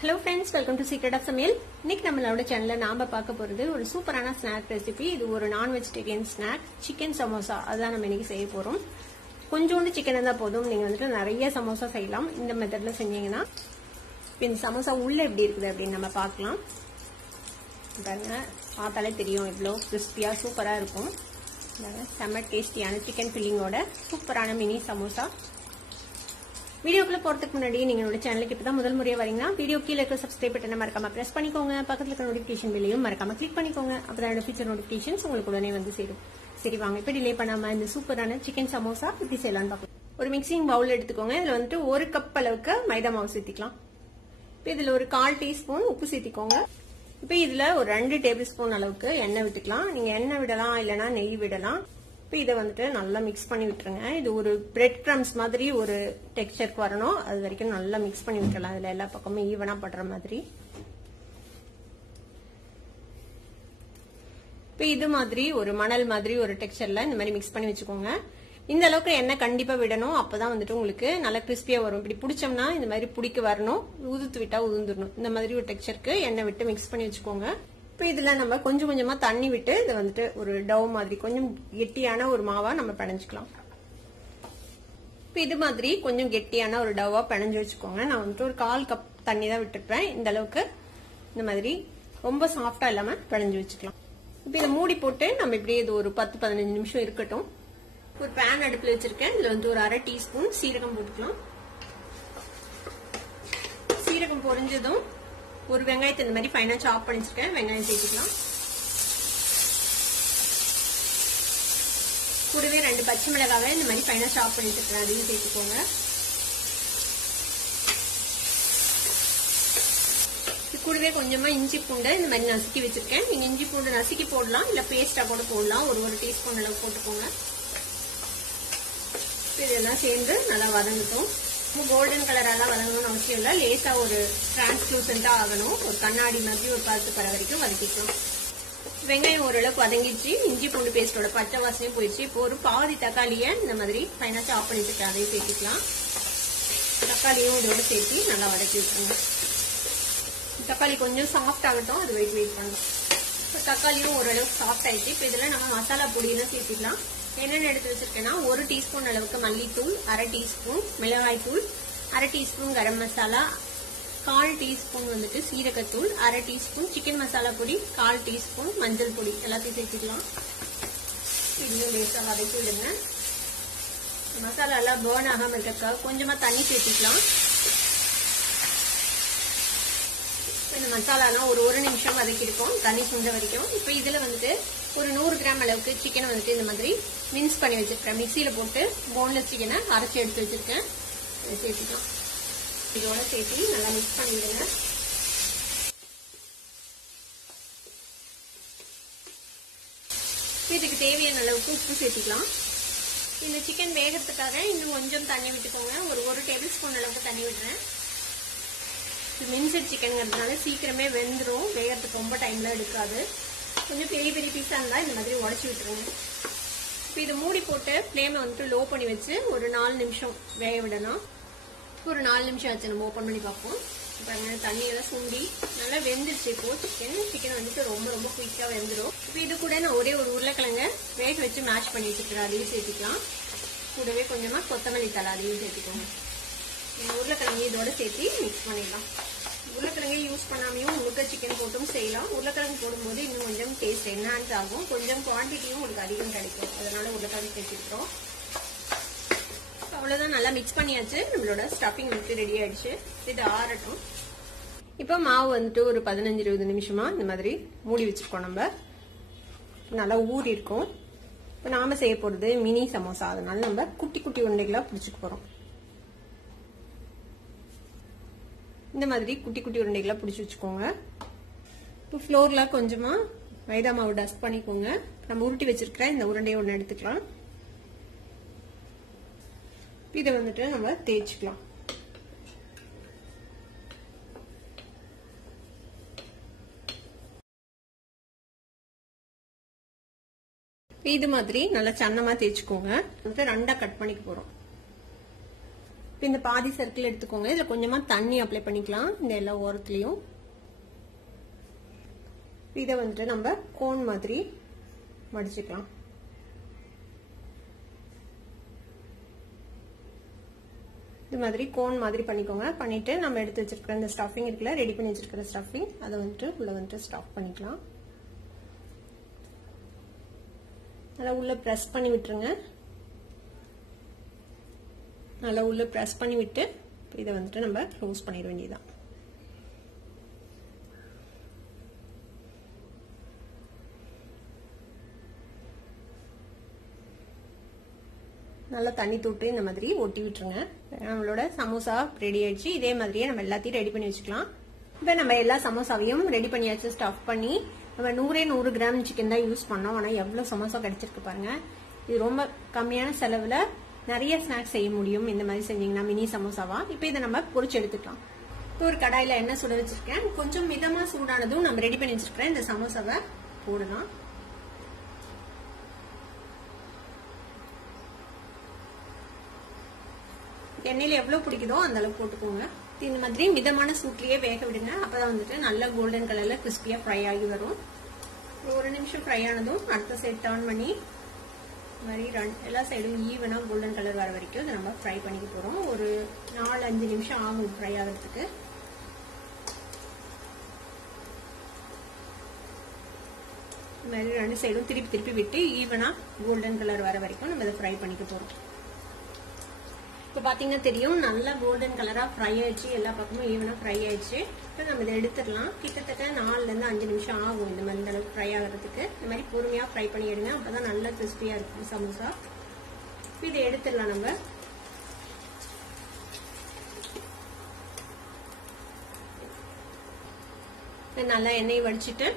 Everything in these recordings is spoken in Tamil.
Hello friends, welcome to Secret of Samil. இன்னைக்கு நம்மளோட சேனல்ல நாம பார்க்க போறது ஒரு சூப்பரான ஸ்நாக் ரெசிபி. இது ஒரு நான் வெஜிடேரியன் ஸ்நாக், சிக்கன் சமோசா. அதான் நம்ம இன்னைக்கு செய்ய போறோம். கொஞ்சோண்டு சிக்கன் இருந்தா போதும், நீங்க வந்துட்டு நிறைய சமோசா செய்யலாம். இந்த மெத்தட்ல செஞ்சீங்கன்னா இந்த சமோசா உள்ள எப்படி இருக்குது அப்படின்னு நம்ம பார்க்கலாம். பாருங்க, பார்த்தாலே தெரியும் இவ்வளோ கிறிஸ்பியா சூப்பரா இருக்கும். செம்ம டேஸ்டியான சிக்கன் ஃபில்லிங்கோட சூப்பரான மினி சமோசா. வீடியோக்குள்ள போறதுக்கு முன்னாடி நீங்களோட சேனலுக்கு இப்பதான் முதல் முறையா வரீங்கன்னா வீடியோ கீழே இருக்க சப்ஸ்கிரைப் பட்டனை மறக்காம பிரஸ் பண்ணிக்கோங்க. பக்கத்துல இருக்க நோட்டிபிகேஷன் பெல்லையும் மறக்காம கிளிக் பண்ணிக்கோங்க. அப்பதான் ஃபியூச்சர் நோட்டிபிகேஷன்ஸ் உங்களுக்கு உடனே வந்து சேரும். சரி வாங்க, இப்ப டிலே பண்ணாம இந்த சூப்பரான சிக்கன் சமோசா எப்படி செய்யலாம்னு பார்க்கலாம். ஒரு மிக்சிங் பவுல் எடுத்துக்கோங்க. இதுல வந்துட்டு 1 கப் அளவுக்கு மைதா மாவு சேர்த்திக்கலாம். இப்ப இதுல ஒரு 1/4 டீஸ்பூன் உப்பு சேர்த்திக்கோங்க. இப்ப இதுல ஒரு 2 டேபிள் ஸ்பூன் அளவுக்கு எண்ணெய் விட்டுக்கலாம். நீங்க எண்ணெய் விடலாம், இல்லைன்னா நெய் விடலாம். இப்போ இதை வந்துட்டு நல்லா மிக்ஸ் பண்ணி விட்டுருங்க. இது ஒரு பிரெட் கிரம்ஸ் மாதிரி ஒரு டெக்ஸ்சருக்கு வரணும். அது வரைக்கும் நல்லா மிக்ஸ் பண்ணி விட்டுறலாம். இதுல எல்லா பக்கமும் ஈவனா படுற மாதிரி. இப்போ இது மாதிரி ஒரு மணல் மாதிரி ஒரு டெக்ஸ்சர்ல இந்த மாதிரி மிக்ஸ் பண்ணி வச்சுக்கோங்க. இந்த அளவுக்கு எண்ணெய் கண்டிப்பா விடணும். அப்பதான் வந்துட்டு உங்களுக்கு நல்லா கிறிஸ்பியா வரும். இப்படி பிடிச்சோம்னா இந்த மாதிரி பிடிக்க வரணும், உதுத்து விட்டா உதுந்துடணும். இந்த மாதிரி ஒரு டெக்ஸ்சருக்கு எண்ணெய் விட்டு மிக்ஸ் பண்ணி வச்சுக்கோங்க. இப்போ இதுல நம்ம கொஞ்சம் கொஞ்சமா தண்ணி விட்டு இதை வந்துட்டு ஒரு டவ் மாதிரி கொஞ்சம் கெட்டியான ஒரு மாவா நம்ம பிணைஞ்சுக்கலாம். இப்போ இது மாதிரி கொஞ்சம் கெட்டியான ஒரு டவ்வா பிணைஞ்சு வச்சுக்கோங்க. நான் வந்துட்டு ஒரு 1/4 கப் தண்ணி தான் விட்டுருப்பேன். இந்த அளவுக்கு இந்த மாதிரி ரொம்ப சாஃப்டா இல்லாம பிணைஞ்சு வச்சுக்கலாம். இப்போ இதை மூடி போட்டு நம்ம இப்படியே இது ஒரு 10-15 நிமிஷம் இருக்கட்டும். ஒரு பேன் அடுப்புல வச்சிருக்கேன். இதுல வந்து ஒரு 1/2 டீஸ்பூன் சீரகம் போட்டுக்கலாம். சீரகம் பொரிஞ்சதும் ஒரு வெங்காயத்தை இந்த மாதிரி ஃபைனா சாப் பண்ணி வச்சிருக்கேன். வெங்காயம் சேர்த்துக்கலாம். கூடவே 2 பச்சை மிளகாவை இந்த மாதிரி ஃபைனா சாப் பண்ணி வச்சிருக்கேன். அதையும் சேர்த்துக்கோங்க. கூடவே கொஞ்சமா இஞ்சி பூண்டை இந்த மாதிரி நசுக்கி வச்சிருக்கேன். நீங்க இஞ்சி பூண்டு நசுக்கி போடலாம், இல்ல பேஸ்டா கூட போடலாம். ஒரு டீஸ்பூன் அளவு போட்டுக்கோங்க. இதெல்லாம் சேர்ந்து நல்லா வதங்கட்டும். கோல்டன் கலர் எல்லாம் வதங்கணும்னு அவசியம் இல்ல. லேசா ஒரு டிரான்ஸ்லூசண்டா ஆகணும். ஒரு கண்ணாடி மாதிரி ஒரு பழுத்து பர வரைக்கும் வதக்கிக்கலாம். வெங்காயம் ஓரளவுக்கு வதங்கிச்சு. இஞ்சி பூண்டு பேஸ்டோட பச்சை வாசனையும் போயிடுச்சு. இப்போ ஒரு பாதி தக்காளியை இந்த மாதிரி ஃபைனா சாப் பண்ணிட்டு அதையும் சேர்த்துக்கலாம். தக்காளியும் இதோட சேர்த்து நல்லா வதக்கி விட்டுருங்க. தக்காளி கொஞ்சம் சாஃப்ட் ஆகட்டும், அது வெயிட் பண்ணலாம். இப்போ தக்காளியும் ஓரளவுக்கு சாஃப்ட் ஆயிடுச்சு. இப்போ இதுல நம்ம மசாலா பொடியெல்லாம் சேர்த்துக்கலாம். என்னென்ன எடுத்து வச்சிருக்கேன்னா 1 டீஸ்பூன் அளவுக்கு மல்லித்தூள், 1/2 டீஸ்பூன் மிளகாய் தூள், 1/2 டீஸ்பூன் கரம் மசாலா, 1/4 டீஸ்பூன் வந்துட்டு சீரகத்தூள், 1/2 டீஸ்பூன் சிக்கன் மசாலா பொடி, 1/4 டீஸ்பூன் மஞ்சள் பொடி எல்லாத்தையும் சேர்த்துக்கலாம். இன்னும் லேசா வதக்கி விடுங்க. மசாலா எல்லாம் பேர்ன் ஆகாம இருக்கிறதுக்காக கொஞ்சமா தண்ணி சேர்த்துக்கலாம். இந்த மசாலாலாம் ஒரு நிமிஷம் வதக்கிருக்கோம், தண்ணி சுண்ட வரைக்கும். இப்ப இதுல வந்துட்டு ஒரு 100 கிராம் அளவுக்கு சிக்கனை வந்துட்டு இந்த மாதிரி மின்ஸ் பண்ணி வச்சிருக்கேன். மிக்சியில போட்டு போன்லெஸ் சிக்கனை அரைச்சி எடுத்து வச்சிருக்கேன். சேர்த்துக்கலாம். இதோட சேர்த்து நல்லா மிக்ஸ் பண்ணிடுங்க. இதுக்கு தேவையான அளவுக்கு உப்பு சேர்த்துக்கலாம். இந்த சிக்கன் வேகிறதுக்காக இன்னும் கொஞ்சம் தண்ணி விட்டுக்கோங்க. ஒரு டேபிள் ஸ்பூன் அளவுக்கு தண்ணி விடுறேன். மின்செட் சிக்கன்ங்கிறதுனால சீக்கிரமே வெந்துடும். வேகிறதுக்கு ரொம்ப டைம்ல எடுக்காது. கொஞ்சம் பெரிய பெரிய பீஸா இருந்தா இந்த மாதிரி உடச்சி விட்டுருங்க. இப்போ இதை மூடி போட்டு ஃப்ளேமை வந்துட்டு லோ பண்ணி வச்சு ஒரு 4 நிமிஷம் வேக விடணும். ஒரு 4 நிமிஷம் ஆச்சு. நம்ம ஓப்பன் பண்ணி பார்ப்போம். பாருங்க, தண்ணியெல்லாம் சுண்டி நல்லா வெந்துருச்சு. இப்போ சிக்கன் வந்துட்டு ரொம்ப குயிக்கா வெந்துடும். இப்போ இது கூட நான் ஒரே ஒரு உருளைக்கிழங்க வேக வச்சு மேஷ் பண்ணி வச்சுக்கிறேன். அதையும் சேர்த்துக்கலாம். கூடவே கொஞ்சமா கொத்தமல்லி தழை அதையும் சேர்த்துக்கோங்க. உருளைக்கிழங்கு இதோட சேர்த்து மிக்ஸ் பண்ணிடலாம். உருளைக்கிழங்கு யூஸ் பண்ணாமையும் முழுக்க சிக்கன் போட்டும் செய்யலாம். உருளைக்கிழங்கு போடும்போது இன்னும் கொஞ்சம் டேஸ்ட் என்ஹான்ஸ் ஆகும். கொஞ்சம் குவான்டிட்டியும் உங்களுக்கு அதிகம் கிடைக்கும். அதனால உருளைக்கிழங்கு சேர்த்துக்கிறோம். அவ்வளவுதான், நல்லா மிக்ஸ் பண்ணியாச்சு. நம்மளோட ஸ்டஃபிங் வந்துட்டு ரெடி ஆயிடுச்சு. இது ஆறட்டும். இப்ப மாவு வந்துட்டு ஒரு 15-20 நிமிஷமா இந்த மாதிரி மூடி வச்சிருக்கோம். நம்ம நல்லா ஊறி இருக்கும். இப்ப நாம செய்ய போறது மினி சமோசா. அதனால நம்ம குட்டி குட்டி உருண்டைகளா பிடிச்சிட்டு போறோம். இந்த மாதிரி குட்டி குட்டி உருண்டைகளா பிடிச்சி வச்சுக்கோங்க. இப்போ ஃப்ளோர்ல கொஞ்சமா மைதா மாவு டஸ்ட் பண்ணிக்கோங்க. நம்ம உருட்டி வச்சிருக்கிற இந்த உருண்டையை ஒன்று எடுத்துக்கலாம். இதை வந்துட்டு நம்ம தேய்ச்சிக்கலாம். இது மாதிரி நல்லா சன்னமா தேய்ச்சிக்கோங்க. வந்துட்டு 2ஆ கட் பண்ணிக்க போறோம். இந்த பாதி சர்க்கிள் எடுத்துக்கோங்க. இதுல கொஞ்சமா தண்ணி அப்ளை பண்ணிக்கலாம் இந்த எல்லா ஓரத்துலயும். இதை வந்துட்டு நம்ம கோன் மாதிரி மடிச்சுக்கலாம். இது மாதிரி கோன் மாதிரி பண்ணிக்கோங்க. பண்ணிட்டு நம்ம எடுத்து வச்சிருக்கிற இந்த ஸ்டஃபிங் இருக்குல்ல, ரெடி பண்ணி வச்சிருக்கிற ஸ்டஃபிங், அதை வந்துட்டு உள்ள வந்துட்டு ஸ்டஃப் பண்ணிக்கலாம். நல்லா உள்ள பிரஸ் பண்ணி விட்டுருங்க. நல்லா உள்ள பிரஸ் பண்ணி விட்டு இதை வந்துட்டு நம்ம க்ளோஸ் பண்ணிட வேண்டியதுதான். நல்லா தண்ணி தொட்டு இந்த மாதிரி ஒட்டி விட்டுருங்க. நம்மளோட சமோசா ரெடி ஆயிடுச்சு. இதே மாதிரியே நம்ம எல்லாத்தையும் ரெடி பண்ணி வச்சுக்கலாம். இப்ப நம்ம எல்லா சமோசாவையும் ரெடி பண்ணியாச்சு. ஸ்டஃப் பண்ணி நம்ம 100 கிராம் சிக்கன் தான் யூஸ் பண்ணோம். ஆனா எவ்வளவு சமோசா கிடைச்சிருக்கு பாருங்க. இது ரொம்ப கம்மியான செலவுல நிறைய ஸ்நாக்ஸ் செய்ய முடியும் இந்த மாதிரி செஞ்சீங்கன்னா, மினி சமோசாவா. இப்ப இதை நம்ம பொரிச்சு எடுத்துக்கலாம். இப்போ ஒரு கடாயில எண்ணெய் சுட வச்சிருக்கேன். கொஞ்சம் மிதமா சூடானதும் நம்ம ரெடி பண்ணி வச்சிருக்கிறேன் இந்த சமோசாவை போடலாம். எண்ணெயில எவ்வளவு பிடிக்குதோ அந்த அளவுக்கு போட்டுக்கோங்க. இந்த மாதிரி மிதமான சூட்லயே வேக விடுங்க. அப்பதான் வந்துட்டு நல்ல கோல்டன் கலர்ல கிறிஸ்பியா ஃப்ரை ஆகி வரும். ஒரு நிமிஷம் ஃப்ரை ஆனதும் அடுத்த சைடு டர்ன் பண்ணி மாதிரி எல்லா சைடும் ஈவனா கோல்டன் கலர் வர வரைக்கும் இதை நம்ம ஃப்ரை பண்ணிக்க போறோம். ஒரு 4-5 நிமிஷம் ஆகும் ஃப்ரை ஆகிறதுக்கு. இந்த மாதிரி 2 சைடும் திருப்பி திருப்பி விட்டு ஈவனா கோல்டன் கலர் வர வரைக்கும் நம்ம இதை ஃப்ரை பண்ணிக்க போறோம். இப்போ பாத்தீங்கன்னா தெரியும், நல்லா கோல்டன் கலரா ஃப்ரை ஆயிடுச்சு. எல்லா பக்கமும் ஈவனா ஃப்ரை ஆயிடுச்சு. இப்போ நம்ம இதை எடுத்துடலாம். கிட்டத்தட்ட 4-5 நிமிஷம் ஆகும் இந்த மாதிரி அளவுக்கு ஃப்ரை ஆகிறதுக்கு. இந்த மாதிரி பொறுமையா ஃப்ரை பண்ணி எடுங்க. அப்பதான் நல்லா கிறிஸ்பியா இருக்கும் சமோசா. இதை எடுத்துடலாம் நம்ம. நல்லா எண்ணெய் வடிச்சிட்டு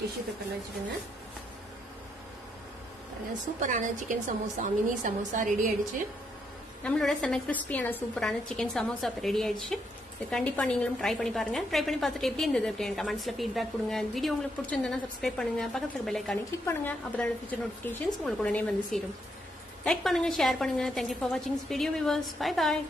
டிஷ்யூ பேப்பர்ல வச்சுடுங்க. சூப்பரான chicken samosa, mini samosa ready ஆயிடுச்சு. நம்மளோட செம கிறிஸ்பியான சூப்பரான சிக்கன் சமோசா ரெடி ஆயிடுச்சு. இது கண்டிப்பா நீங்களும் ட்ரை பண்ணி பாருங்க. ட்ரை பண்ணி பார்த்துட்டு எப்படி இருந்தது அப்படின்னு கமெண்ட்ஸ்ல ஃபீட்பேக் கொடுங்க. வீடியோ உங்களுக்கு பிடிச்சிருந்தா சப்ஸ்கிரைப் பண்ணுங்க. பக்கத்துல பெல் ஐகானை கிளிக் பண்ணுங்க. அப்பதான் ஃபியூச்சர் நோட்டிபிகேஷன்ஸ் உங்களுக்கு உடனே வந்து சேரும். லைக் பண்ணுங்க, ஷேர் பண்ணுங்க. தேங்க்யூ ஃபார் வாட்சிங் வீடியோ வியூவர்ஸ். Bye bye.